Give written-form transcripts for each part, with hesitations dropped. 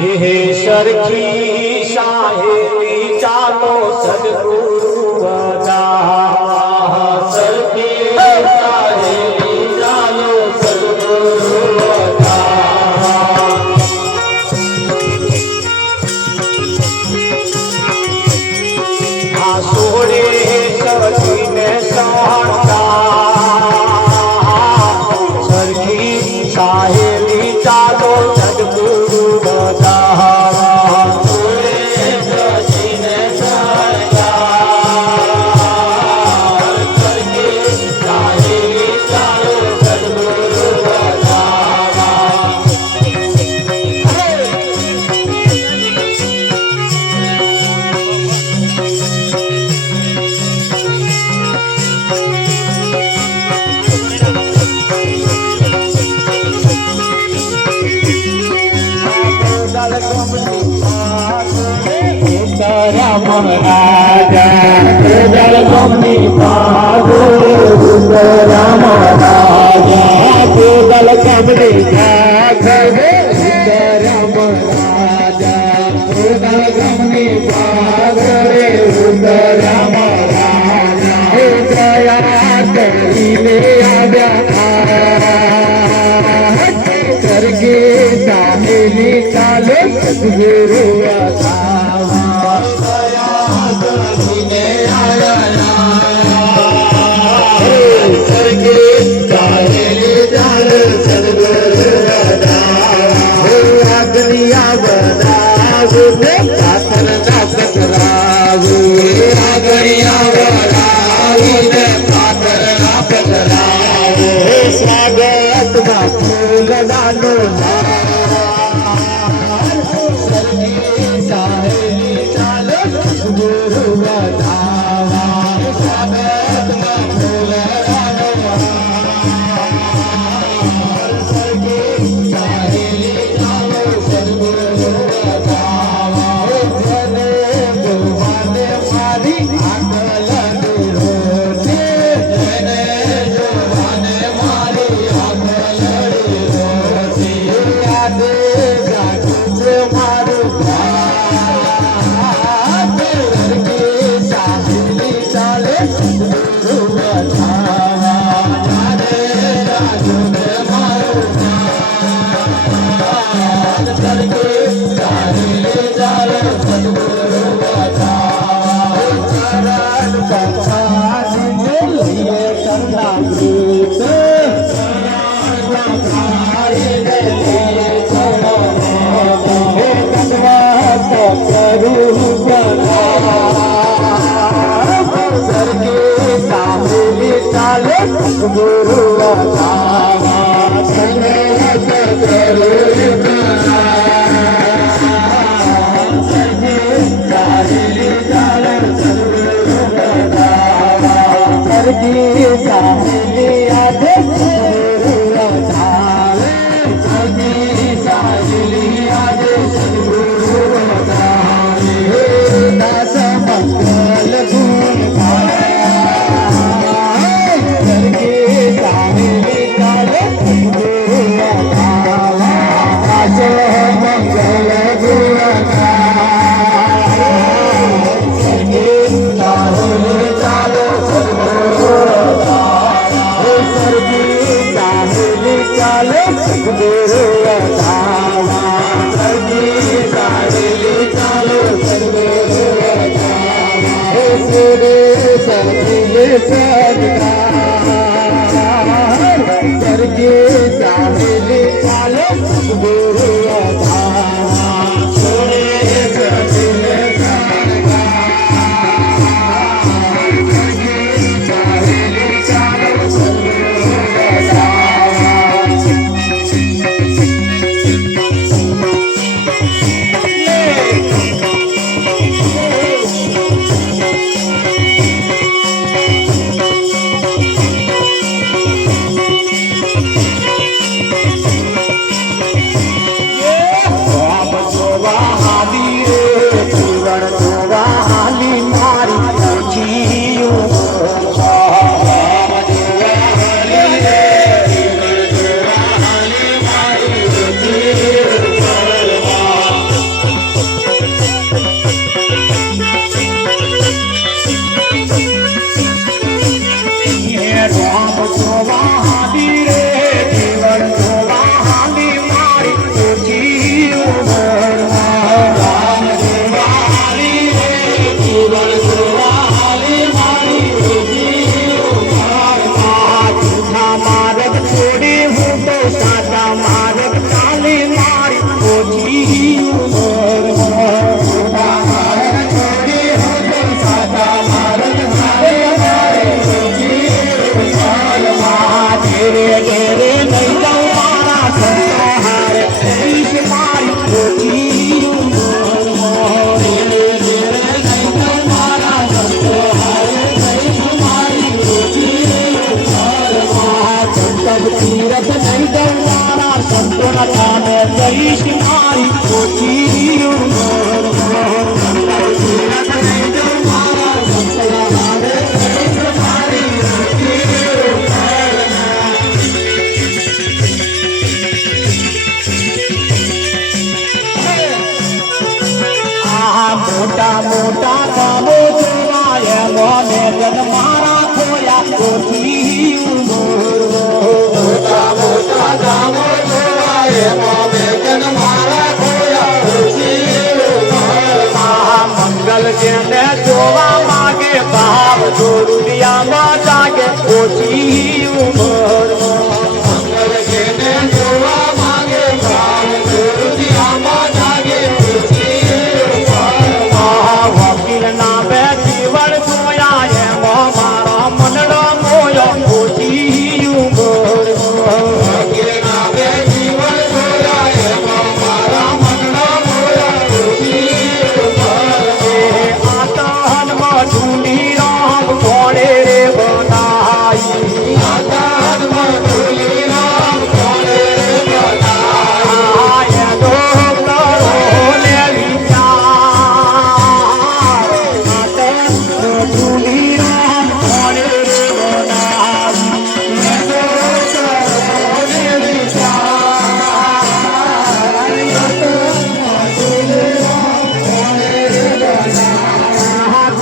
हे सरखी साहेबी चालो सदगुरु बना सरखी साहेबी चालो सदगुरु बना सोड़े सरखी ने सहता सरखी साहेबी चालो सदगुरु बना राजा जल कमनी पागो राम राजा जल कमनी राम राजा जल कमनी पागरे राम राजा दया करीले आजा करके साहेली चाले सदगुरु स्वागत फूल डालो साहेली चालो गुरु बतावा स्वागत फूल डालो साहेली चालो सदगुरु बतावा जने जोवाने मारी आकल रोते जने जोवाने मारी आकल रोते यादे जागुच मारू चाले गुरु बतावा यादे जागुच मारू करके चाले चाले सदगुरु बतावा चरण पछाड़ लिए कंधा प्रीत गुरु बतावा રામ જોવા હાલી રે જીવન જોવા હાલી મારી ઓછી ઉંમરમાં રામ જોવા હાલી રે જીવન જોવા હાલી મારી ઓછી ઉંમરમાં જૂઠા માર્ગ છોડી હું તો સાચા માર્ગ ચાલી મારી ઓછી ઉંમરમાં જૂઠા માર્ગ છોડી હું તો સાચા માર્ગ ચાલી મારી ઓછી ઉંમરમાં ઘેરે ઘેરે નહીં જાઉં મારા સંતો હારે કહીશ મારી ઓછી ઉંમરમાં ઘેરે ઘેરે નહીં જાઉં મારા સંતો હારે કહીશ મારી ઓછી ઉંમરમાં સંતબ તીરથ નહીં જાઉં મારા સંતોના કામે કહીશ મારી ઓછી ઉંમરમાં સંતબ તીરથ નહીં જાઉં મારા સંતોના કામે કહીશ મારી ઓછી મોટા મોટા કામો જોવાય મને જન મારા ખોયા ઓછી મોટા મોટા કામો જોવાય મને જન મારા ખોયા ઓછી મંગલ જેને જોવા માંગે ભાવ દુનિયામાં જાગે ઓછી ઉંમર મંગલ જેને જોવા માંગે ભાવ દુનિયામાં જાગે વકીલ ના બે જીવન જોયા એમાં મારા મનડો મોયો ઓછી ઉંમર વકીલ ના બે જીવન જોયા એમાં મારા મનડો મોયો ઓછી ઉંમર આ તો હનુમાન ઢૂંઢી રામ કોણે રે બનાઈ આ તો હનુમાન ઢૂંઢી રામ કોણે રે બનાઈ એનો કરો ને વિચાર ઢૂંઢી રામ કોણે રે બનાઈ એનો કરો ને વિચાર ઢૂંઢી રામ કોણે રે બનાઈ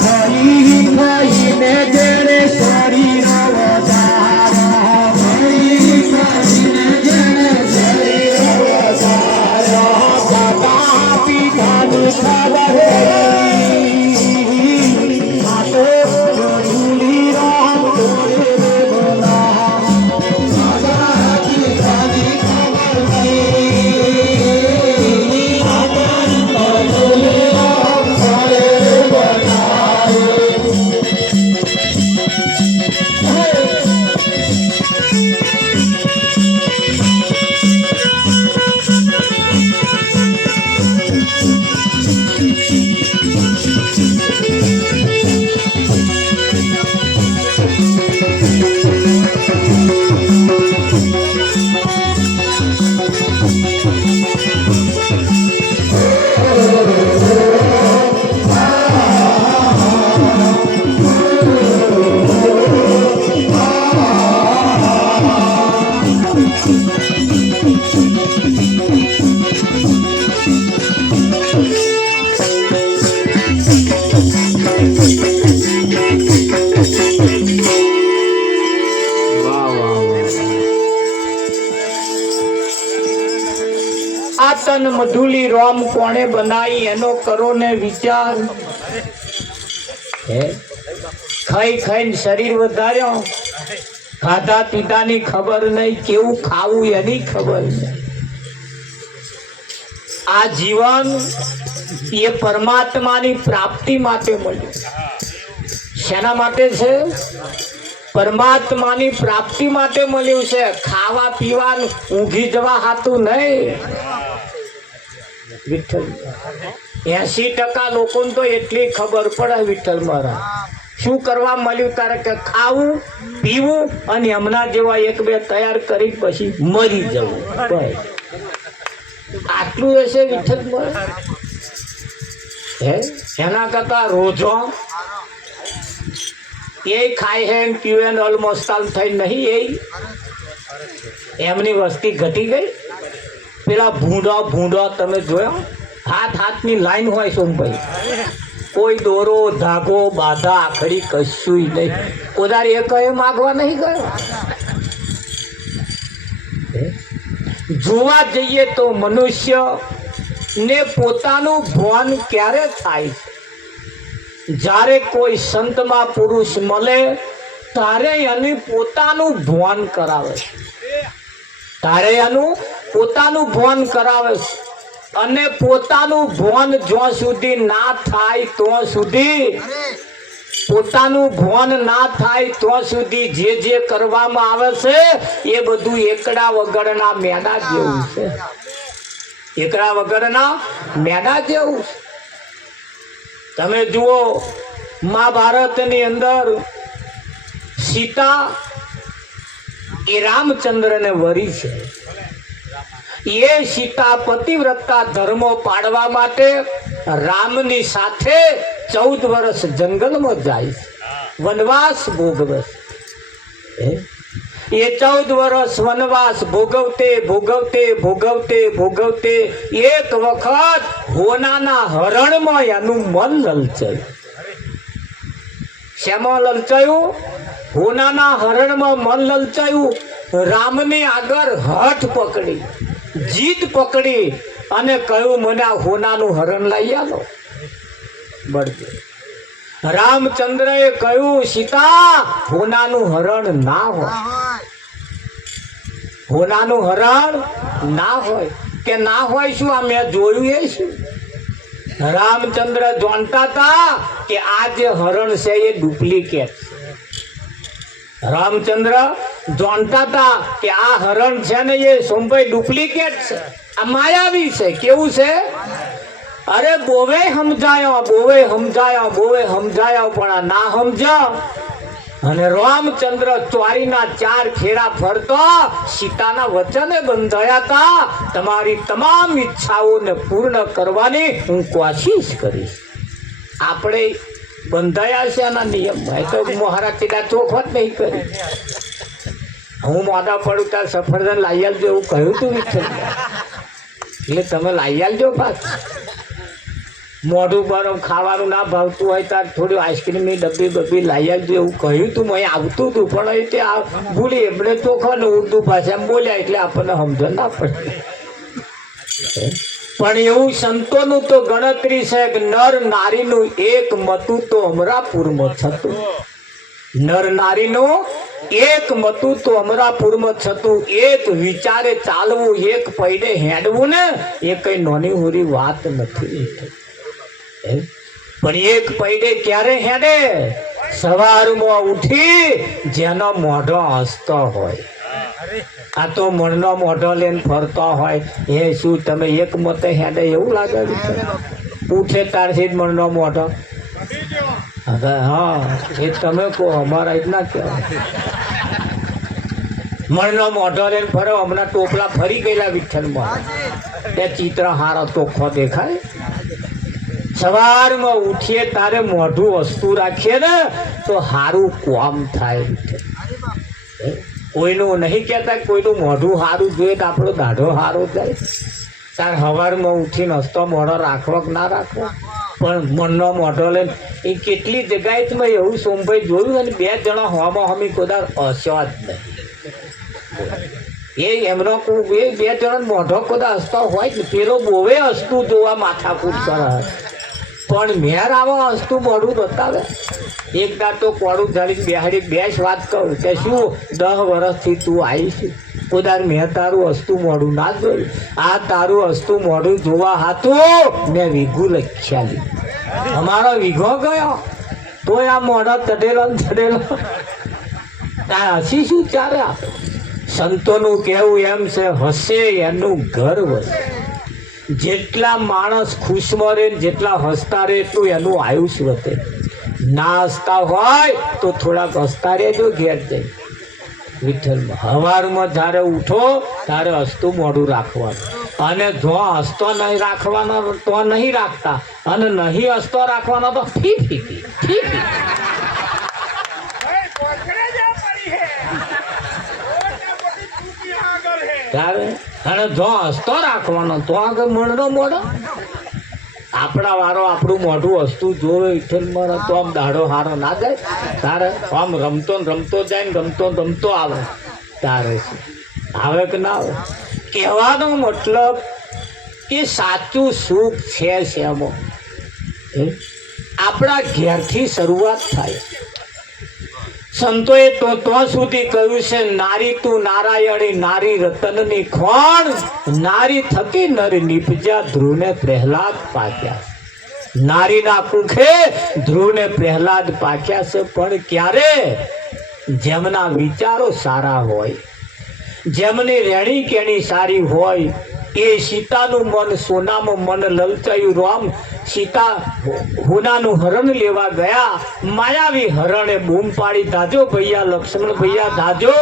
ખરી ખરીને જેણે શરીર વધારા ખરી ખરીને જેણે શરીર વધારા દાદા પિતાની ખબર પડી આ તો ઢૂંઢી રામ કોણે રે બનાઈ દાદા પિતાની ખબર પડી આ તો ઢૂંઢી રામ કોણે રે બનાઈ આ તન મધુલી રોમ કોણે બનાવી એનો કરો ને વિચાર હે ખાઈ ખાઈને શરીર વધાર્યો ખાધા પીધાની ખબર નહીં કેવું ખાવું એની ખબર નહીં આ જીવન એ પરમાત્માની પ્રાપ્તિ માટે મળ્યું શેના માટે છે પરમાત્માની પ્રાપ્તિ માટે મળ્યું છે ખાવા પીવાનું ઊંઘી જવા હાતું નહીં વિઠ્ઠલ 80% લોકોને તો એટલી ખબર પડે વિઠ્ઠલ મહારાજ શું કરવા મળ્યું તારે કે ખાવું પીવું અને હમણાં જેવા એક બે તૈયાર કરી પછી મરી જવું બસ આટલું હશે વિઠ્ઠલ મહારાજ હે એના કરતા રોજો એ ખાય હે પીવે ને અલમોસ્તાલ થઈ નહીં એમની વસ્તી ઘટી ગઈ પેલા ભૂંડો તમે જોયા હાથની લાઈન હોય સોમભાઈ કોઈ દોરો ધાગો બાધા આખડી કશું નહીં. કોદાર એ કહે માગવા નહીં ગયો. જોવા જઈએ તો મનુષ્ય ને પોતાનું ભાન ક્યારે થાય છે? જ્યારે કોઈ સંતમાં પુરુષ મળે ત્યારે એનું પોતાનું ભાન કરાવે છે. તારે એનું પોતાનું ભાન કરાવે છે. અને પોતાનું ભાન જ્યાં સુધી ના થાય ત્યાં સુધી, પોતાનું ભાન ના થાય ત્યાં સુધી જે કરવામાં આવે છે એ બધું એકડા વગરના મેડા જેવું છે. એકડા વગરના મેડા જેવું છે. તમે જુઓ મહાભારતની અંદર સીતા એ રામચંદ્રને વરી છે. એ સીતા પતિવ્રતા ધર્મો પાડવા માટે રામની સાથે 14 વર્ષ જંગલમાં જાય છે, વનવાસ ભોગવે છે. એ 14 વર્ષ વનવાસ ભોગવતે ભોગવતે ભોગવતે ભોગવતે એક વખત હોનાના હરણમાં એનું મન લલચાયું. શેમાં લલચાયું? હોનાના હરણમાં મન લલચાયું. રામની આગળ હઠ પકડી, જીદ પકડી અને કહ્યું મને આ હોનાનું હરણ લઈ આલો. બળદેવ રામચંદ્રએ કહ્યું સીતા હોનાનું હરણ ના હોય. હોનાનું હરણ ના હોય. કે ના હોય શું? આ મેં જોયું એ શું? રામચંદ્ર જાણતા હતા કે આ જે હરણ છે એ ડુપ્લિકેટ છે. રામચંદ્ર જાણતા હતા કે આ હરણ છે ને એ સોમભાઈ ડુપ્લિકેટ છે, આ માયાવી છે. કેવું છે? અરે બોવે સમજાયો, બોવે સમજાયો, બોવે સમજાયો, પણ આ ના સમજ્યા. અને રામચંદ્ર ચોરીના 4 ખેડા ફરતો સીતાના વચને બંધાયા હતા, તમારી તમામ ઈચ્છાઓને પૂર્ણ કરવાની હું કોશિશ કરીશ. આપણે બંધાયા છે એના નિયમમાં. તો મહારાજ સીધા ચોખવટ નહીં કરી. હું મોઢા પડું ત્યાં સફરજન લાવી આવજો એવું કહ્યું તું વિઠ્ઠલ. એટલે તમે લાવી આવજો પાછું. મોઢું બરફ ખાવાનું ના ભાવતું હોય ત્યારે થોડી આઈસ્ક્રીમની ડબ્બી લાવી આવજો એવું કહ્યું તું. અહીં આવતું હતું પણ એ તે ભૂલી એમણે ચોખ્ખા ને ઉર્દુ ભાષામાં બોલ્યા એટલે આપણને સમજણ ના પડે. પણ એવું સંતોનું તો ગણતરી છે કે નર નારીનું એક મતું તો અમરાપુરમાં થતું. નર નારીનું એક મતું તો અમરાપુરમાં થતું. એક વિચારે ચાલવું, એક પૈડે હેડવું ને એ કઈ નાની હોરી વાત નથી. પણ એક પૈડે ક્યારે હેડે? સવારમાં ઉઠી જેનો મોઢો હસતો હોય. આ તો મણનો મોઢો લઈને ફરતો હોય. એ શું તમે એક મતે હેડે એવું લાગે? ઉઠે તારથી જ મણનો મોઢો. હા એ તમે કહો, અમારા જ ના કહેવાય. મણનો મોઢો લઈને ફરો. હમણાં ટોપલા ફરી ગયેલા વિઠ્ઠલમાં. એ ચિત્ર હારો ચોખ્ખો દેખાય. સવારમાં ઉઠીએ તારે મોઢું વસ્તુ રાખીએ ને તો સારું કામ થાય. કોઈનું નહીં કહેતા કોઈનું મોઢું સારું જોઈએ તો આપણો દાઢો સારો જાય. તાર સવારમાં ઉઠીને હસતો મોઢો રાખવો કે ના રાખવો? પણ મનનો મોઢો લઈને એ કેટલી જગ્યાએ મેં એવું સોમભાઈ જોયું અને 2 જણા હોવામાં હમી કોદાર હસ્યો જ નહીં. એમનો એ 2 જણા મોઢો કોદા હસતો હોય ને. પેલો બોવે હસતું જોવા માથાકૂટ કરે, પણ મેર આવા હસતું મોઢું બતાવે. એક દાર તો કોડું ઝાડીને બેહાડી બેસ વાત કહું કે શું 10 વર્ષથી તું આવીશ, કોદાર મેં તારું હસતું મોઢું ના જોયું. આ તારું હસતું મોઢું જોવા હાથું મેં વીઘું લખ્યાલી. અમારો વીઘો ગયો તોય આ મોઢો ચઢેલો ચઢેલો. તાર હસી શું ચાલે? સંતોનું કહેવું એમ છે હસે એનું ઘર વસે. જેટલા માણસ ખુશમાં રહે, જેટલા હસતા રહે એટલું એનું આયુષ્ય વધે. ના હસતા હોય તો થોડાક હસતા રહેજો ઘેર જઈ. વિઠ્ઠલમાં સવારમાં જ્યારે ઉઠો ત્યારે હસતું મોઢું રાખવાનું. અને જો હસતો નહીં રાખવાનો તો નહીં રાખતા, અને નહીં હસતો રાખવાનો તો fee fee fee fee fee. ત્યારે અને જો હસતો રાખવાનો તો આગળ મણનો મોઢો. આપણા વારો આપણું મોઢું હસતું જોવે વિઠ્ઠલ મારા તો આમ દાડો હારો ના જાય તારે આમ રમતો ને રમતો જાય ને રમતો ને રમતો આવે તારે શું આવે કે ના આવે કહેવાનો મતલબ કે સાચું સુખ છે શેમાં આપણા ઘેરથી શરૂઆત થાય સંતોએ તો સુધી કહ્યું છે નારી તું નારાયણી નારી રતનની ખોણ નારી થકી નર નીપજ્યા ધ્રુવને પ્રહલાદ પાક્યા નારીના કુખે ધ્રુવને પ્રહલાદ પાક્યા છે પણ ક્યારે જેમના વિચારો સારા હોય જેમની રહેણી કેણી સારી હોય એ સીતાનું મન સોનામાં મન લલચાયું રામ સીતા હોનાનું હરણ લેવા ગયા માયાવી હરણે બૂમ પાડી દાજો ભૈયા લક્ષ્મણ ભૈયા દાજો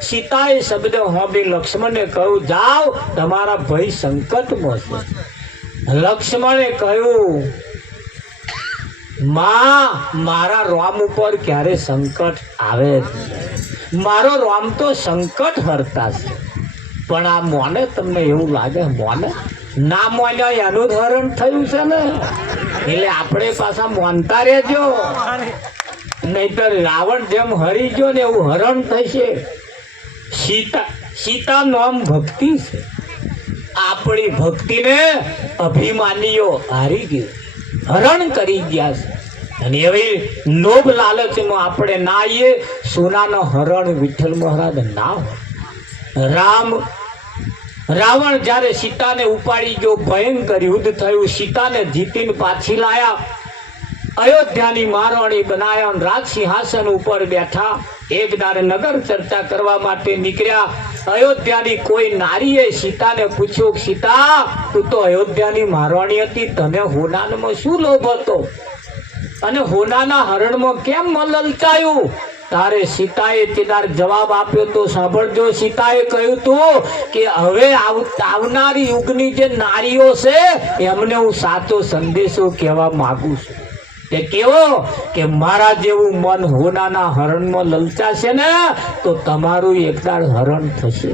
સીતાએ શબ્દ હોંભી લક્ષ્મણને કહ્યું જાઓ તમારા ભાઈ સંકટમાં છે લક્ષ્મણે કહ્યું માં મારા રામ ઉપર ક્યારે સંકટ આવે મારો રામ તો સંકટ હરતા છે પણ આ મોને તમને એવું લાગે મોને ના મોન્યા એનું જ હરણ થયું છે ને એટલે આપણે પાછા મોનતા રહેજો નહીતર રાવણ જેમ હરી ગયો ને એવું હરણ થશે સીતા નામ ભક્તિ છે આપણી ભક્તિને અભિમાનીઓ હારી ગયું હરણ કરી ગયા છે અને એવી લોભ લાલચમાં આપણે ના આવીએ સોનાનો હરણ વિઠ્ઠલ મહારાજ ના હોય રાવણ જ્યારે સીતાને ઉપાડી ગયો ભયંકર યુદ્ધ થયું સીતાને જીતીને પાછી લાયા અયોધ્યાની મહારાણી બનાયા રાજ સિંહાસન ઉપર બેઠા એક દાડે નગર ચર્ચા કરવા માટે નીકળ્યા અયોધ્યાની કોઈ નારીએ સીતાને પૂછ્યું સીતા તું તો અયોધ્યાની મહારાણી હતી તને હોનામાં શું લોભ હતો અને હોનાના હરણમાં કેમ લલચાયું તારે સીતાએ તેદાર જવાબ આપ્યો તો સાંભળજો સીતાએ કહ્યું તું કે હવે આવનારી યુગની જે નારીઓ છે એમને હું સાચો સંદેશો કહેવા માંગુ છું તે કેવો કે મારા જેવું મન હોનાના હરણમાં લલચાશે ને તો તમારું એકદાડ હરણ થશે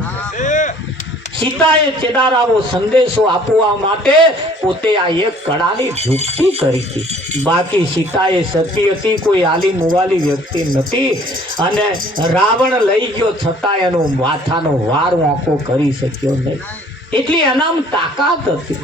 સીતાએ ચેદાર આવો સંદેશો આપવા માટે પોતે આ એક કડાની ઝૂકતી કરી હતી બાકી સીતાએ સતી હતી કોઈ આલી મુવાલી વ્યક્તિ નથી અને રાવણ લઈ ગયો છતાં એનો માથાનો વાર વાંકો કરી શક્યો નહીં એટલી એનામાં તાકાત હતી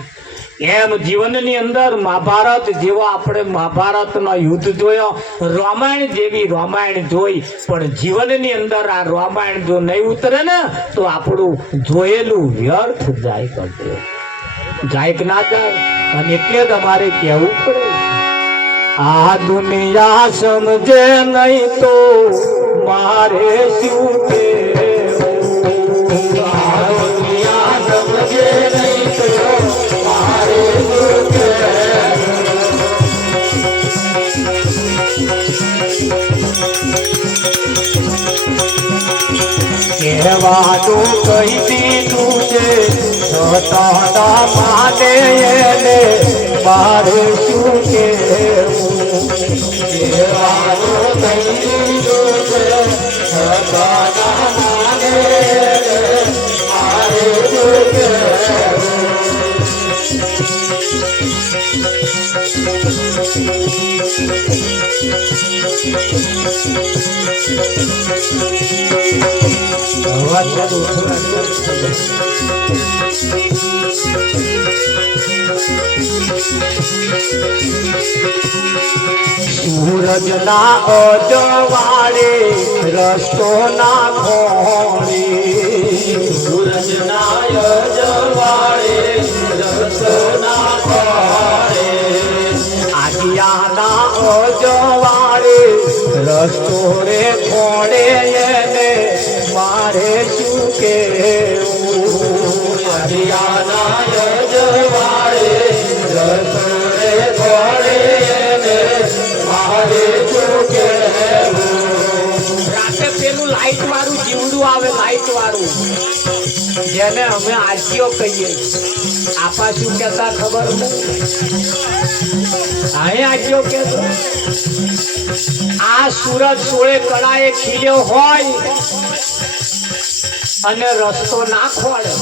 એમ જીવનની અંદર મહાભારત જેવો આપણે મહાભારતનો યુદ્ધ જોયો રામાયણ જેવી રામાયણ જોઈ પણ જીવનની અંદર આ રામાયણ જો નહીં ઉતરે ને તો આપણું જોયેલું વ્યર્થ જાય કરશે જાય કે ના જાય અને એટલે તમારે કહેવું પડે આ દુનિયા સમજે નહીં તો મારે શું કહેવું આ દુનિયા સમજે નહીં તો કહેવાનું કહી દીધું છે છતાં માને એને મારે શું કહેવું કહેવાનું કહી દીધું છે છતાં માને મારે શું કહેવું સૂરજના અજવાળે રસ્તો ના ખોણી સૂરજના અજવાળે રસ્તો ના ખોણી આજિયાના અજવાળે રસ્તો રે ખોડે એને મારે શું કેવું આજિયાના અજવાળે રસ્તો રે ખોડે એને મારે શું કેવું રાતે પેલું લાઈટ વાળું જીવડું આવે લાઈટ વાળું જેને અમે આજીઓ કહીએ આપા શું કહેતા ખબર નથી આજીઓ કહેતો આ સૂરજ સોળે કળાએ ખીલ્યો હોય અને રસ્તો ના ખોળે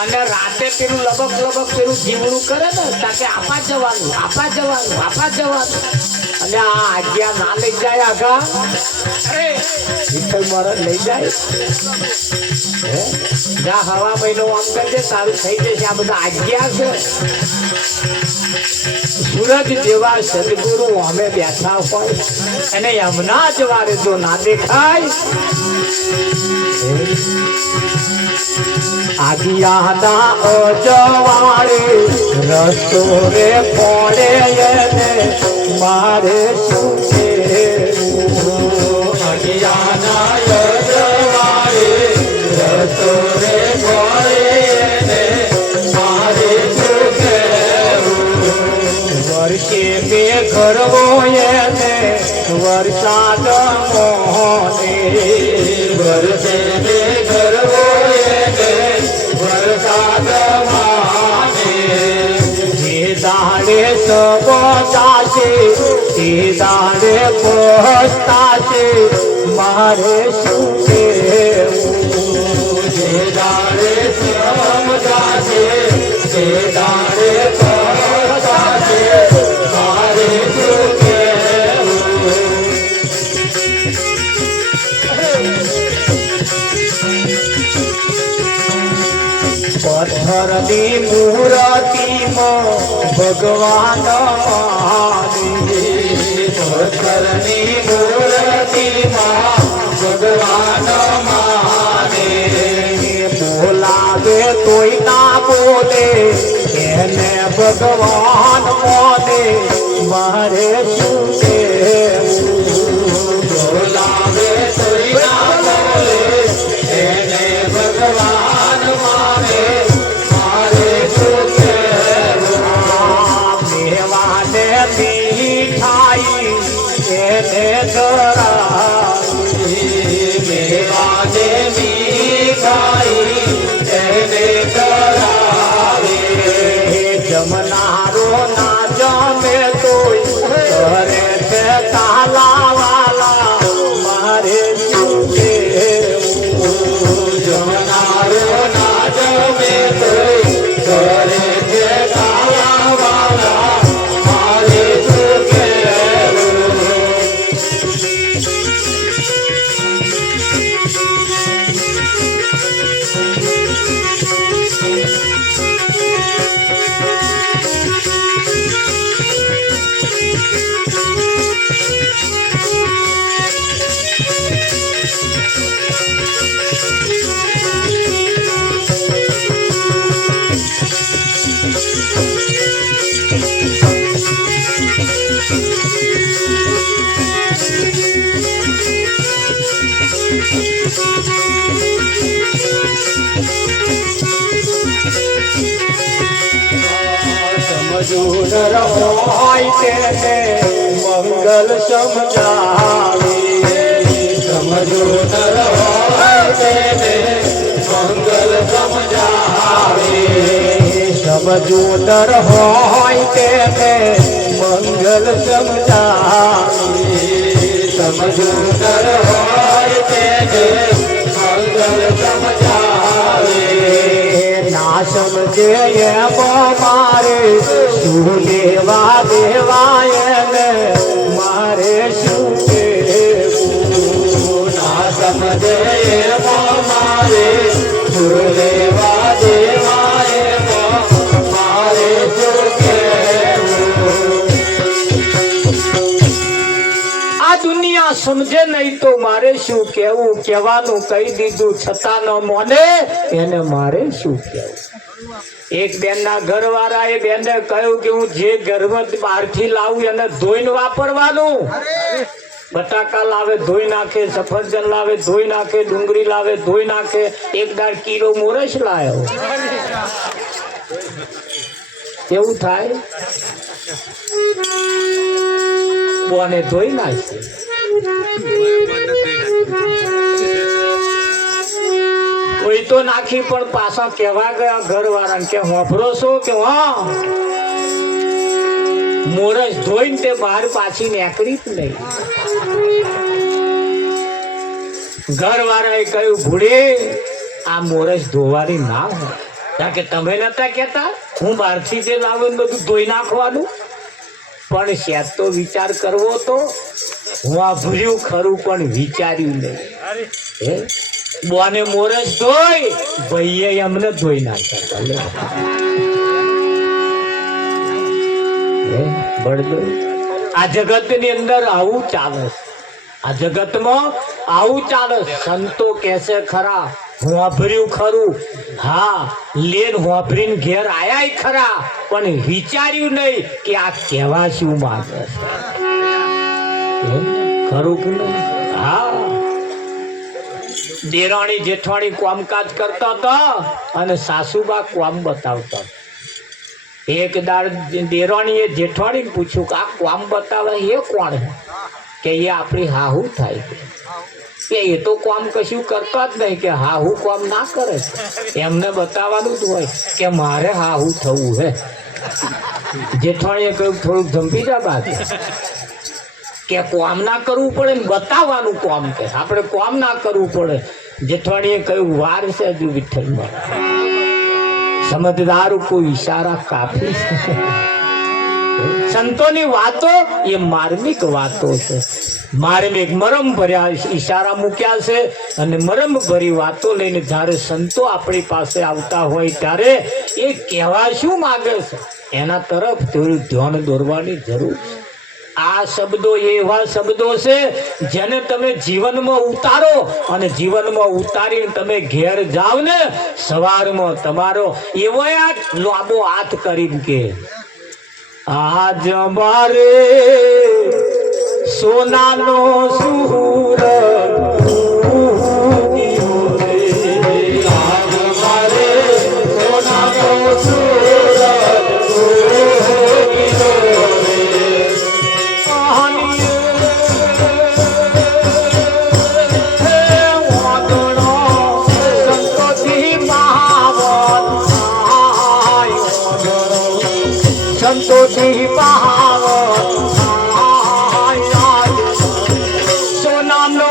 અને રાતે પેલું લબક લબક પેલું જીવડું કરે ને તાકે આપા જવાનું અને આ આજ્ઞા ના લઈ જાય આગા અરે વિઠ્ઠલ મહારાજ લઈ જાય હે જા હવા મહિનો આમ કરજે સારું થઈ જશે આ બધા આજ્ઞા છે સૂરજ જેવા સદગુરુ અમે બેઠા હોય અને હમણાં જ વારે જો ના દેખાય આજ્ઞાના અજવાળે રસ્તો રે પડે એને મારે શું કહેવું આજ્ઞાના અજવાળે રસ્તો રે પડે એને મારે શું કહેવું વર્ષે બે કરવો એને વરસાદ મોને વર્ષે બે કરવો એને વરસાદ માને જે દાડે સબોતાશે તે દાડે પહોંચતાશે મારે શું કહેવું જે દાડે સમજાશે તે દાડે પહોંચતાશે મારે શું પથ્થરની મૂર્તિમાં ભગવાન પથ્થરની મૂર્તિમાં ભગવાન માને બોલાવે તોય ના બોલે એને ભગવાન મોને મારે શું કહેવું બોલાવે તોય ના બોલે એને ભગવાન માને મારે શું કહેવું મેવાને મીઠાઈ એને કરાવી મેવાને મીઠાઈ એને કરાવી જમનારો ના જમે તોય કરે છે તાલાવાલા મારે શું કહેવું જમનારો ના જમે તોય કરે છે તાલાવાલા મારે શું કહેવું સમજૂનર હોય તેને મંગલ સમજાવે સમજૂનર હોય તેને મંગલ સમજાવે સમજૂનર હોય તેને મંગલ સમજાવે સમજૂનર હોય તેને મંગલ સમજાવે ના સમજે એમ મારે શું લેવા દેવાય ને મારે શું કહેવું ના સમજે એમ મારે શું લેવા દેવાય મારે શું કહેવું આ દુનિયા સમજે નહીં તો મારે શું કહેવું કહેવાનું કહી દીધું છતાં ન મોને એને મારે શું કહેવું એક બેન ના ઘરવાળા એ બેન ને કહ્યું કે હું જે ગર્ભ બહારથી લાવું એને ધોઈને વાપરવાનું બટાકા લાવે ધોઈ નાખે સફરજન લાવે ધોઈ નાખે ડુંગળી લાવે ધોઈ નાખે એક દાળ કિલો મોરસ લાવ્યો એવું થાય કોને ધોઈ નાખે કોઈ તો નાખી પણ પાછા કહેવા ગયા ઘરવાળાને કે હોભરો છો કે હા મોરસ ધોઈને તે બહાર પાછી નીકળી જ નહીં ઘરવાળાએ કહ્યું ભૂડી આ મોરસ ધોવાની ના હોય કારણ કે તમે નતા કહેતા હું બહારથી જે લાવું ને બધું ધોઈ નાખવાનું પણ શેત તો વિચાર કરવો તો હું આ ભૂલ્યું ખરું પણ વિચાર્યું નહીં હે બોને મોરસ ધોઈ ભાઈએ એમને ધોઈ નાખ્યા હે બળદો આ જગતની અંદર આવું ચાલે આ જગતમાં આવું ચાલે સંતો કહેશે ખરા હું વાપર્યું ખરું હા લેન વાપરીને ઘેર આયા ખરા પણ વિચાર્યું નહીં કે આ કહેવા શું માંગે છે ખરું કે નહીં હા દેરાણી જેઠવાણી કામકાજ કરતા હતા અને સાસુબા કામ બતાવતા એક દાડ દેરાણીએ જેઠવાણીને પૂછ્યું કે આ કામ બતાવે એ કોણ કે એ આપણી હાહુ થાય કે એ તો કામ કશું કરતા જ નહીં કે હાહુ કામ ના કરે એમને બતાવવાનું જ હોય કે મારે હાહુ થવું હે જેઠવાણીએ કહ્યું થોડુંક ધમકી જા બાદ કે કામ ના કરવું પડે ને બતાવવાનું કામ કે આપણે કામ ના કરવું પડે જેઠવાણીએ કહ્યું વાર છે હજુ વિઠ્ઠલમાં સમજદાર કોઈ ઈશારા કાફી છે સંતોની વાતો એ માર્મિક વાતો છે માર્મિક મરમ ભર્યા ઈશારા મૂક્યા છે અને મરમ ભરી વાતો લઈને જ્યારે સંતો આપણી પાસે આવતા હોય ત્યારે એ કહેવા શું માંગે છે એના તરફ થોડું ધ્યાન દોરવાની જરૂર છે આ શબ્દો એવા શબ્દો છે જેને તમે જીવનમાં ઉતારો અને જીવનમાં ઉતારીને તમે ઘેર જાવ ને સવારમાં તમારો એવો લાંબો હાથ કરીને કે આજ અમારે સોનાનો સૂરજ ઉગ્યો રે આજ અમારે સોનાનો સૂરજ ઉગ્યો રે સંતોષી પાવન સોનાનો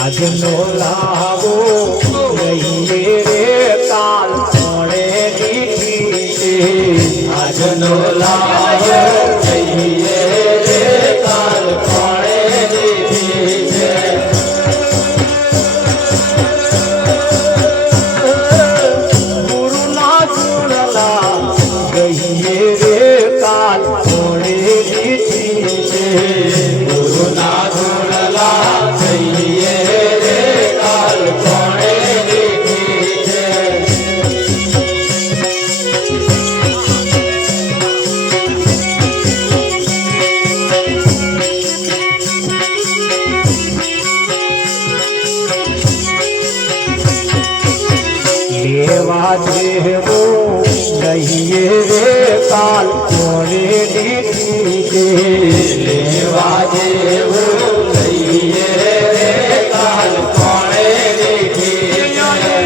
આજનો લાવો લઈએ રે કાલ કોણે દીધી છે આજનો લાવો લઈએ રે કાલ કોણે દીધી છે ગુરુના ગુણલા ગઈએ રે કાલ કોણે દીધી છે ગુરુના ગુણલા લઈએ રે કાલ કોણે દીધી છે લેવા દેવો લઈએ રે કાલ કોણે દીધી છે લેવા જેવું લઈએ રે કાલ કોણે દીધી છે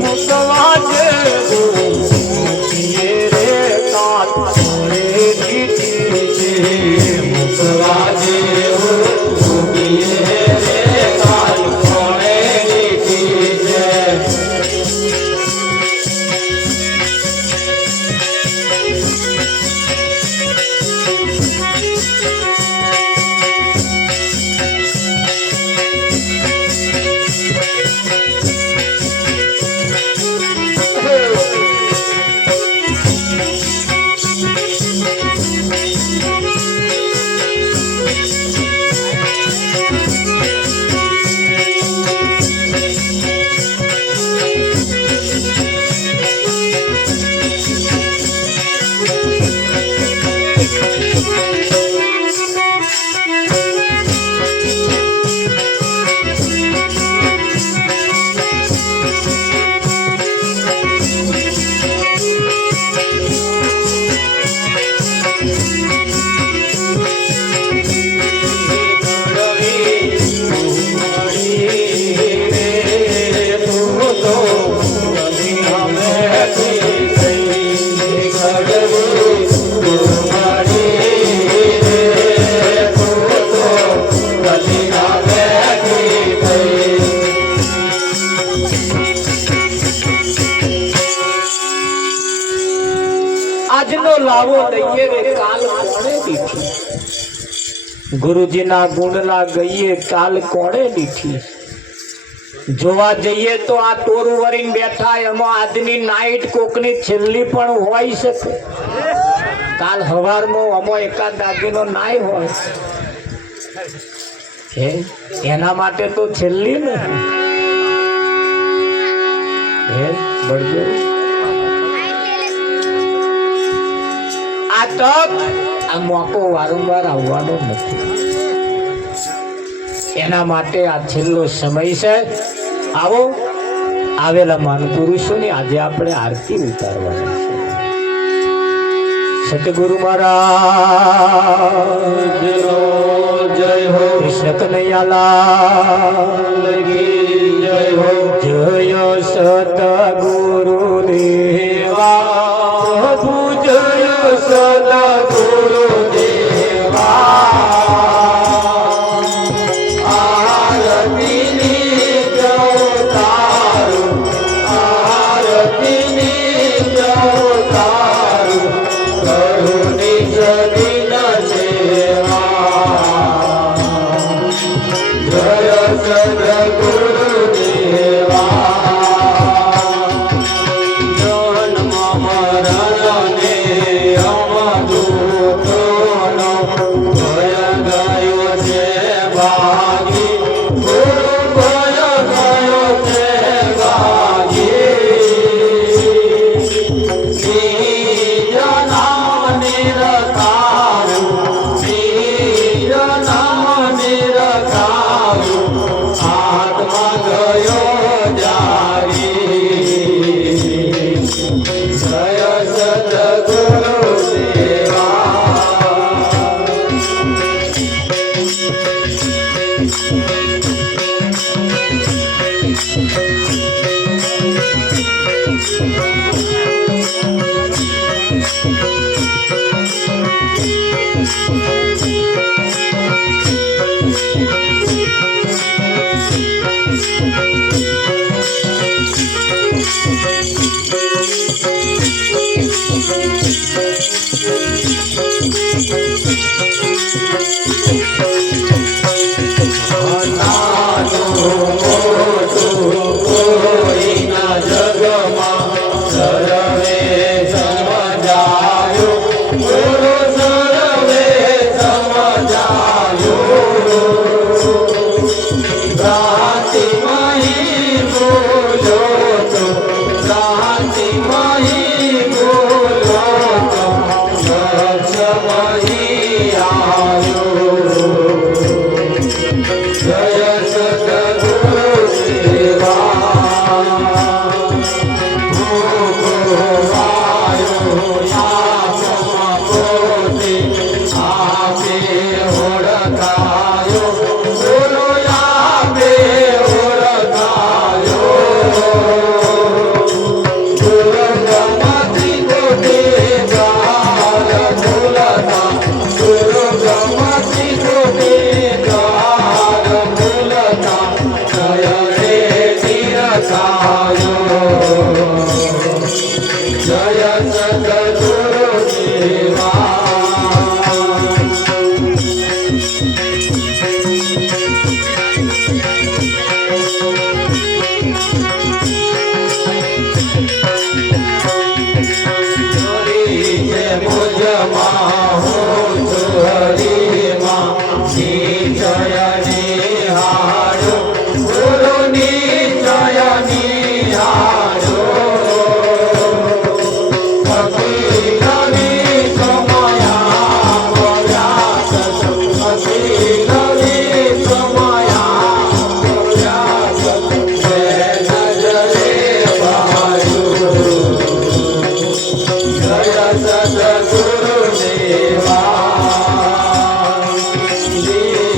મૂકવા દેવું મૂકીએ રે કાલ કોણે દીધી છે મૂકવા જેવું મૂકીએ રે કાલ કોણે દીધી છે આજનો લાવો લઈએ રે કાલ કોણે દીઠી ગુરુજીના ગુણલા ગઈએ કાલ કોણે દીઠી જોવા જઈએ તો આ તોરું વરીને બેઠા એમાં આજની નાઈટ કોકની છેલ્લી પણ હોઈ શકે કાલ હવારમાં અમો એકાદ દાગીનો નાય હોય હે એના માટે તો છેલ્લી ને હે બળજો આ તક આ મોકો વારંવાર આવવાનો નથી એના માટે આ છેલ્લો સમય છે આવો આવેલા મહાપુરુષોની આજે આપણે આરતી ઉતારવાની છે સતગુરુ મહારાજ જય હો કૃષ્ણ કનૈયાલાલ કી જય હો જય સતગુરુ દેવા પ્રભુ જય સદગુરુ દેવા આરતીની જવતારું આરતીની જવતારું કરુણી જદીન સેવા જય સદગુરુ દેવા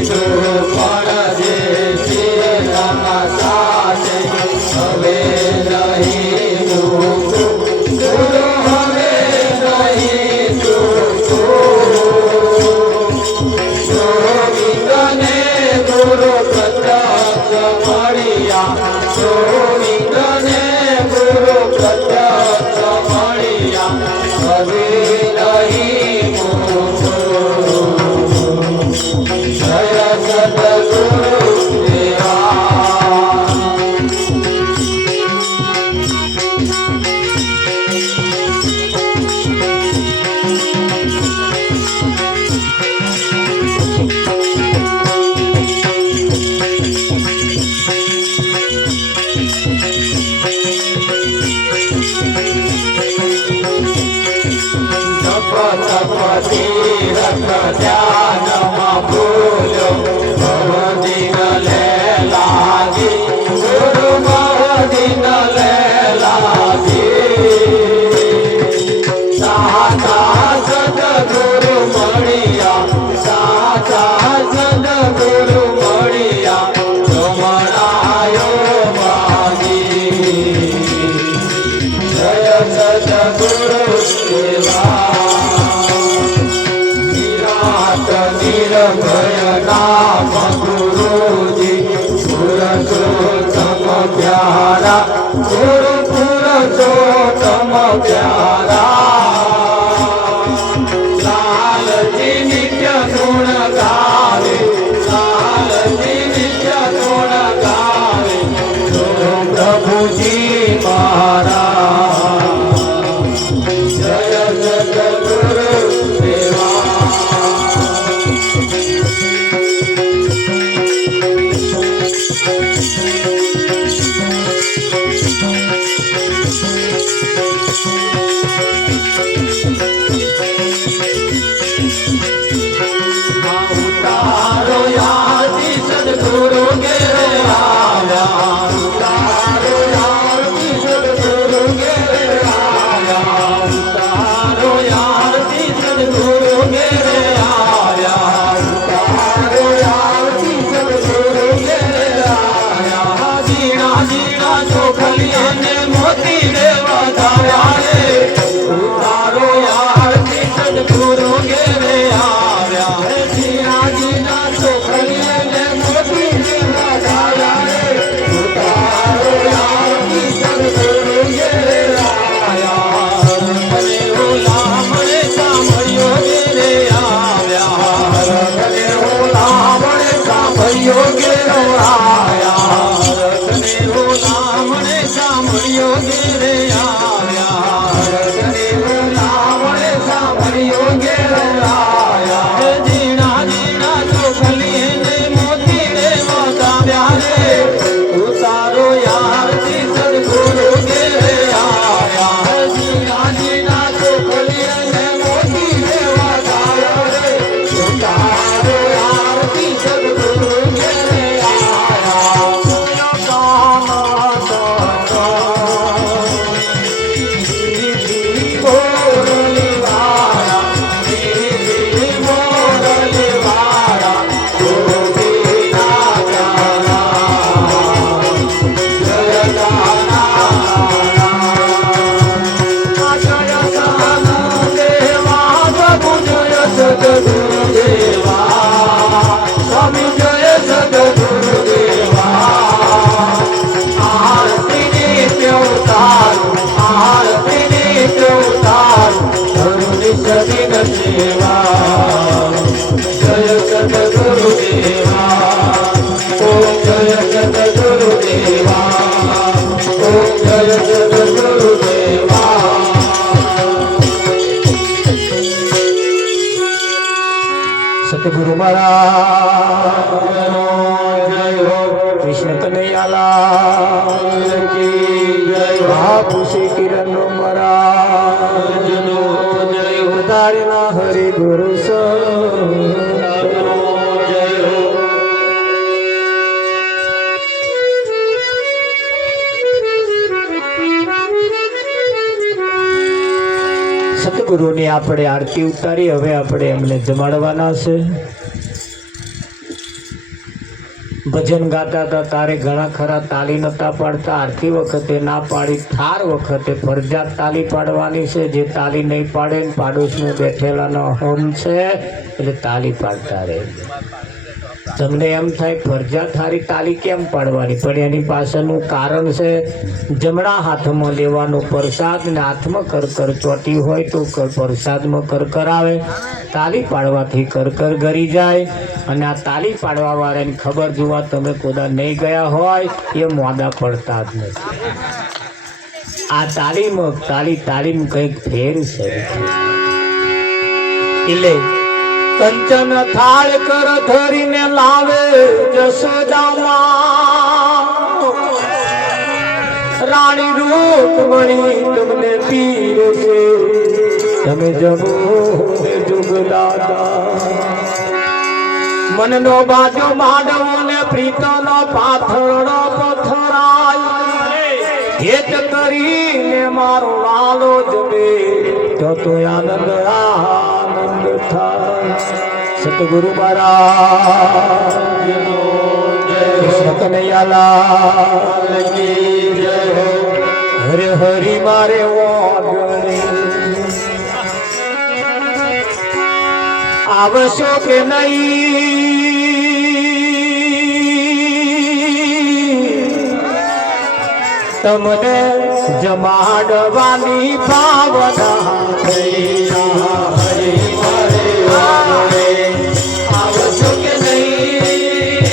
પણ જે શિરના સાથે હવે નહીં ચૂકું. ગુરુ હવે નહીં ચૂકું. ગોવિંદને ગુરુ પ્રત્યક્ષ મળ્યા. ગોવિંદને ગુરુ પ્રત્યક્ષ મળ્યા. હવે નહીં મૂકું. જય સદગુરુ દેવા. ધ્યાનમાં ભૂલ્યો બહુદિન લે લાગી. ગુરુ બહુદિન લે લાગી. સાચા સદગુરુ મળ્યા. સાચા સદગુરુ મળ્યા. જમણાયો માગી. જય સદગુરુ દેવા. નિર્ભય નામ ગુરુજી. પુરુષોત્તમ પ્યારા. ગુરુ પુરુષોત્તમ પ્યારા. લાલજી નિત્ય ગુણ ગાવે. લાલજી નિત્ય ગુણ ગાવે. પ્રભુજી મારા. જય સદગુરુ દેવા. ઉતારો યાદી સદગુરુ ઘેરે આવ્યા. ઉતારો યાદી સદગુરુ ઘેરે આવ્યા. ઉતારો યાદી સદગુરુ ઘેરે આવ્યા. ઉતારો યાદી સદગુરુ ઘેરે આવ્યા. જીણા જીણા ચોખલી અને મોતી રે વધાર્યા રે. ઉતારો યાદી સદગુરુ ઘેરે આવ્યા. જીણા જીણા ચોખલી અને મોતી રે વધાર્યા રે. ઉતારો યાદી સદગુરુ ઘેરે આવ્યા. મને ઓલા મને સાંભળ્યો ઘેરે આવ્યા. મને ઓલા મને સાંભળ્યો ઘેરે આવ્યા. મને ઓલા મને સાંભળ્યો ઘેરે આવ્યા. મને ઓલા મને સાંભળ્યો ઘેરે આવ્યા. જીણા જીણા ચોખલી એને મોતી રે વધાવ્યા રે. ઉતારો યારથી સદગુરુ ઘેરે આવ્યા. જીણા જીણા ચોખલી એને મોતી રે વધાવ્યા રે. ઉતારો યારથી સદગુરુ ઘેરે આવ્યા. સ્વામી જય સદગુરુ દેવા. આરતી નિત્ય ઉતારું. આરતી નિત્ય ઉતારું. ગુરુની સદિન સેવા. જય સદગુરુ દેવા. ઓમ જય સદગુરુ દેવા. ઓમ જય સદગુરુ દેવા. સતગુરુ મહારાજનો જય હો. કૃષ્ણ કનૈયાલાલ કી જય. મહાપુરુષ કિરણ મહારાજનો જય હો. તારીના હરિ ગુરુ સંતનો જય હો. સતગુરુની આપણે આરતી ઉતારી. હવે આપણે એમને જમાડવાના છે. ભજન ગાતા હતા તારે ઘણા ખરા તાલી નતા પાડતા. આરતી વખતે ના પાડી, થાર વખતે ફરજિયાત તાલી પાડવાની છે. જે તાલી નહીં પાડે ને પાડોશમાં બેઠેલાનો હમ છે એટલે તાલી પાડતા રહે. તમને એમ થાય ફરજિયાત હારી તાલી કેમ પાડવાની, પણ એની પાછળનું કારણ છે. જમણા હાથમાં લેવાનો પ્રસાદ ને હાથમાં કરકર ચોટી હોય તો પ્રસાદમાં કરકર આવે. તાલી પાડવાથી કરકર ગરી જાય. અને આ તાલી પાડવા વાળાની ખબર જોવા તમે કોદા નહીં ગયા હોય એ મોડા પડતા જ નથી. આ તાલીમ કંઈક ફેર છે. એટલે કંચન થાળ કર ધરીને લાવે જશોદામાં, રાણી રૂકમણી તમને પીર છે, તમે જમો જુગદાદા. મનનો બાજો માંડવો ને પ્રીતનો પાથરણો પથરાય, હેત કરીને મારો વાલો જમે તો આનંદ આનંદ થાય. સતગુરુ મહારાજ કૃષ્ણ કનૈયાલાલ કી જય. હરે હરિ મારે વાગણે આવશો કે નહીં, તમને જમાડવાની ભાવના થઈ. આવશો કે નહીં,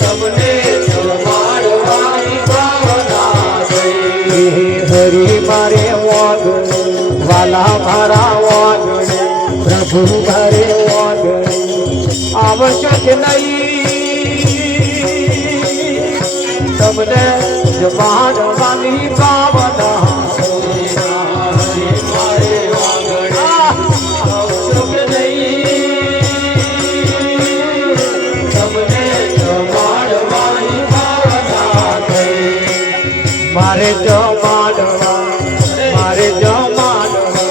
તમને જમાડવાની ભાવના થઈ. હરી મારે વાગણે વાલા મારા વાગણે પ્રભુ મારે વાગણે આવશો કે નહીં, તમને જમાડવાની ભાવના. આવશો કે નહીં, તમને જમાડવાની ભાવના થઈ. મારે જમાડવા, મારે જમાડવા,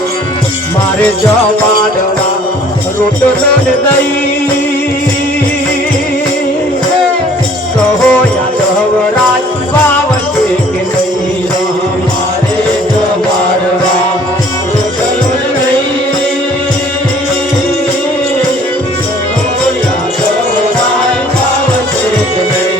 મારે જમાડવા રોટલો ને દહીં. કહો યાદવરાજ બાવશે કે નહીં, મારે જમાડવા રોટલો ને દહીં. કહો યાદવરાજ બાવશે કે નહીં.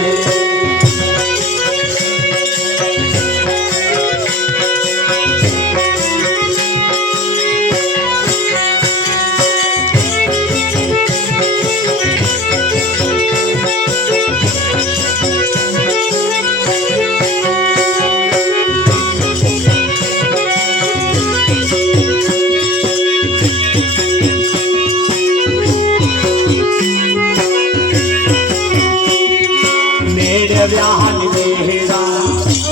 મેળવ્યાની મેળા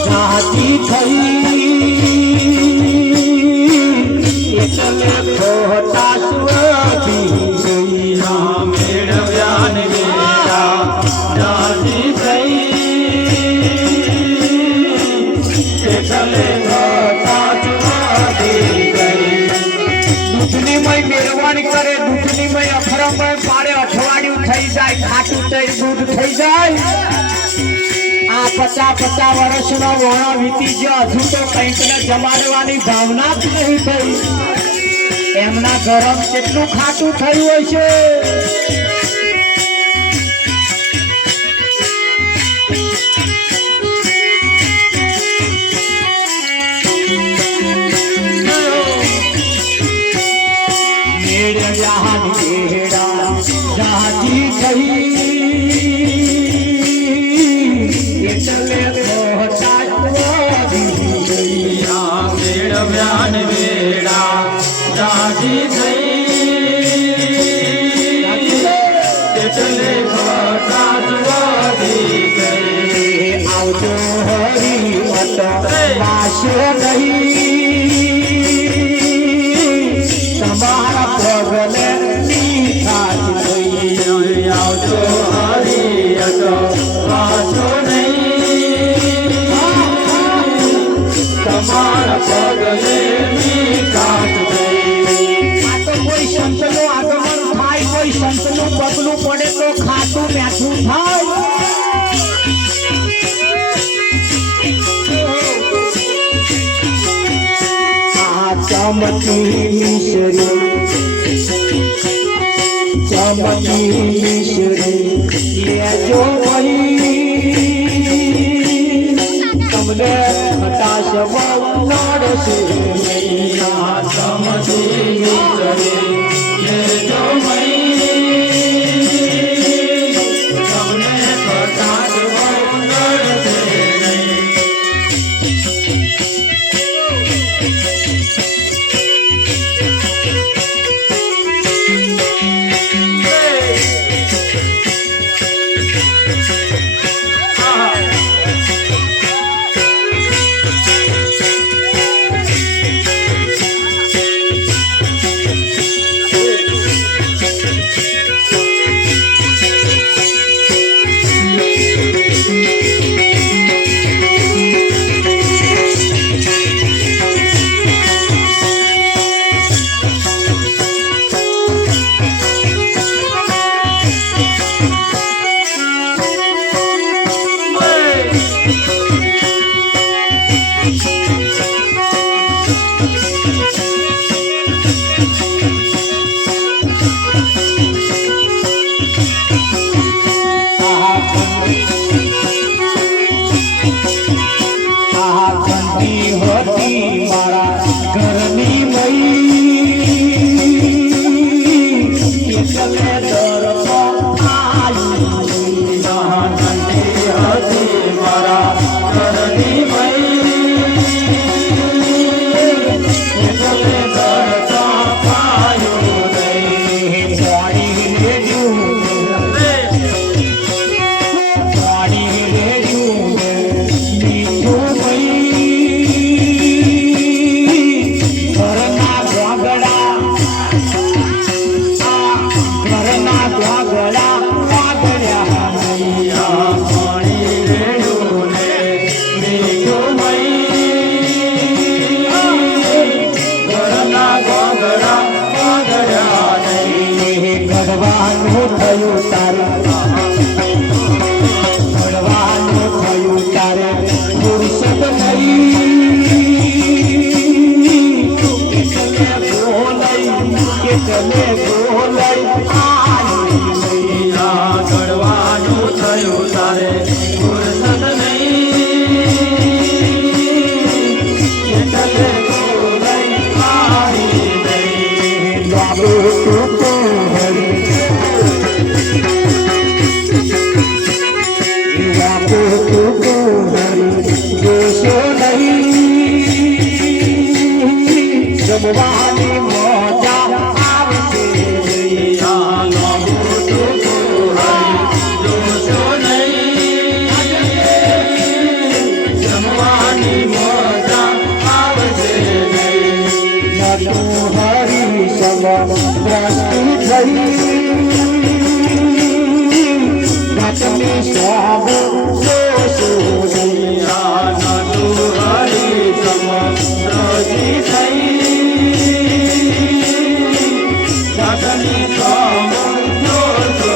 જાતી થઈ, એટલે ખોટા સ્વતી ગઈ. મેળવ્યાની મેળા જાતી થઈ, એટલે ખોટા સ્વતી ગઈ. દૂધની મય મેળવાણી કરે, દૂધની મય અફરમય પાડે, અઠવાડિયું થઈ જાય, ખાટું થઈ દૂધ થઈ જાય. આ 50 વર્ષનો વણો વીતી ગયો, હજુ તો કંઈક ને જમાડવાની ભાવના જ નહીં થઈ. એમના ગરમ કેટલું ખાટું થયું હોય છે. મેળવ્યાની મેળા જાતી થઈ, મેળવ્યાન વેળા જાતી થઈ, એટલે ખટાસવાદી ગઈ. આવજો હરી મત પાછો નહીં, તમારા પગલે નિખાત થઈ. આવજો હરી મત પાછો નહીં, તમારા પગલે નિખાત થઈ. આ તો કોઈ સંતનું આગમન થાય, કોઈ સંતનું મોટું પગલું પડે તો ખાતું મેઠું થાય. આ ચમકી મિશ્રી લેજો વહી તમને હતાશ નડશે નહીં. આ ચમકી મિશ્રી લેજો વહી તમને હતાશ નડશે નહીં. જમવાની મજા આવશે. જમવાની મજા આવશે. હરી સમ દ્રષ્ટિ થઈ ઘટની સ્વાબ જોશો હરી સમ દ્રષ્ટિ થઈ ઘટની સ્વાબ જોશો.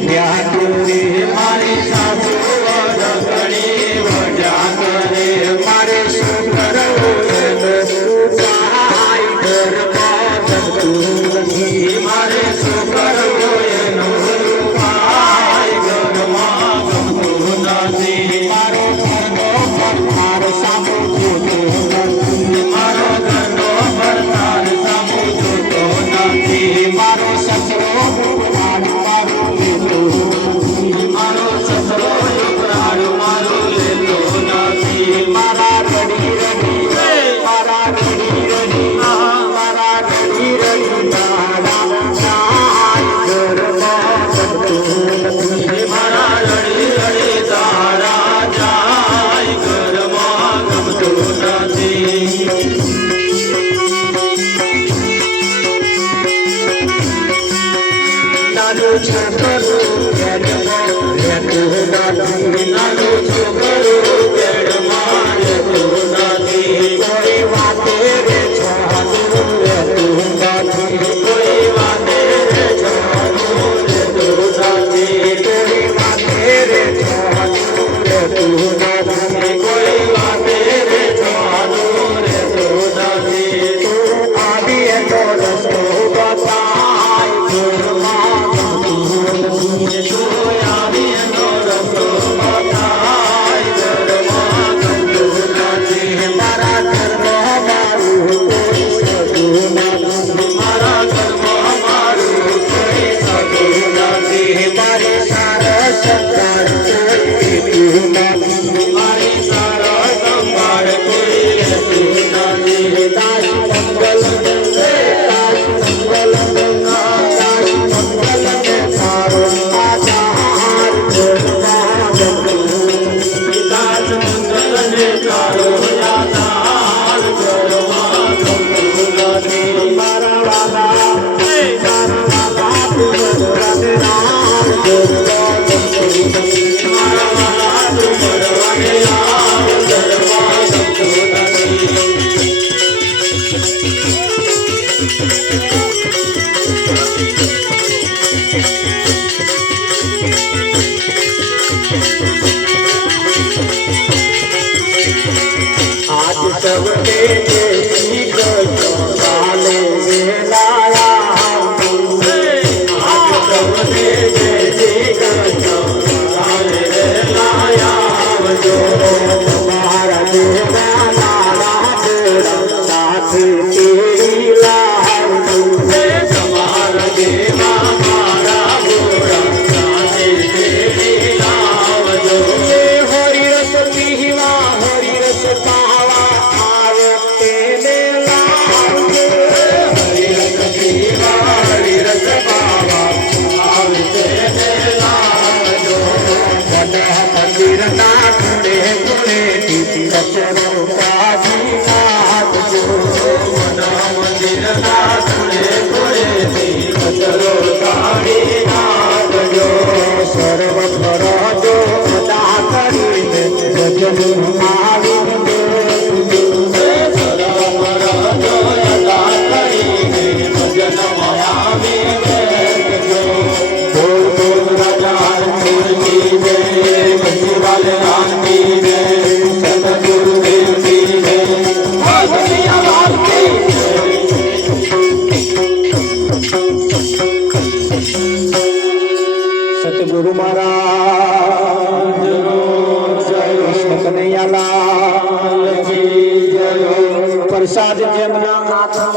વઢ્યા કરે મારી સાસુ વડકણી વઢ્યા કરે મારે શું કરવું ઉપાય ઘરમાં ગમતું નથી મારે શું કરવું એનો ઉપાય ઘરમાં ગમતું નથી મારો ઘરનો પડકાર સામો જોતો નથી મારો ઘરનો પડકાર સામો જોતો નથી મારો સસરો મારું લેતો નથી મારો સસરો મારું લેતો નથી મારા ઘડી રડી મારા ઘડી રડી મારા ઘડી રડી તારા ઘરમાં ગમતું નથી મારા રડી રડી તારા જાય ઘરમાં ગમતું નથી નાનું છોકરું પેડમાં રહેતું નથી નાનું છોકરું પેડમાં રહેતું નથી કોઈ વાતે રે છોડું રહેતું નથી કોઈ વાતે રે છોડું રહેતું નથી કોઈ વાતે રે છોડું રહેતું નથી કોઈ વાતે રે છોડું રહેતું નથી તું આવી એનો રસ્તો બતાય ઘરમાં ગમતું નથી તું આવી એનો રસ્તો બતાય ઘરમાં ગમતું નથી મારા ઘરમાં મારું કોઈ સગું નથી મારા ઘરમાં મારું કોઈ સગું નથી મારી સારા સંભાળ કોઈ લેતું નથી મારી સારા સંભાળ કોઈ લેતું નથી તારી મંગલ ગંગે તારી મંગલ ગંગા તારી મંગલ ને તારો આધાર ઘરમાં ગમતું નથી તારી મંગલ ને તારો આધાર ઘરમાં ગમતું નથી મારા વાલા મારા વાલા તું મને રામ ઘરમાં ગમતું નથી મારા વાલા તું મને રામ ઘરમાં ગમતું નથી આજ સવને દેશી ગયો કાલે વેલાયા આજ સવને દેશી ગયો કાલે વેલાયા આવજો તમારા દેવા મારા દેવા સાથે તેરી લાવજો તમારા દેવા મારા ગોળા સાથે તેરી લાવજો હરિરસ પીવા હરિરસ પાવા આવે તેને લાવજો હરિરસ પીવા હરિરસ પાવા આવે તેને લાવજો બધા મંદિરના ખૂણે ખૂણેથી કચરો કાઢી નાખજો બધા મંદિરના ખૂણે ખૂણેથી કચરો કાઢી નાખજો સર્વ ફરજો અદા કરીને ગજબ આવી દેજો સર્વ ફરજો અદા કરીને ભજન આવી દેજો બોલ બોલ રાજા મૂર્તિ દે ગંજીવાલ રામની દે સતગુરુ દેવની દે ભગતિયા વાલકી સતગુરુ મહારાજ જય કૃષ્ણ કનૈયાલાલ કી જય પ્રસાદ જેમના હાથમાં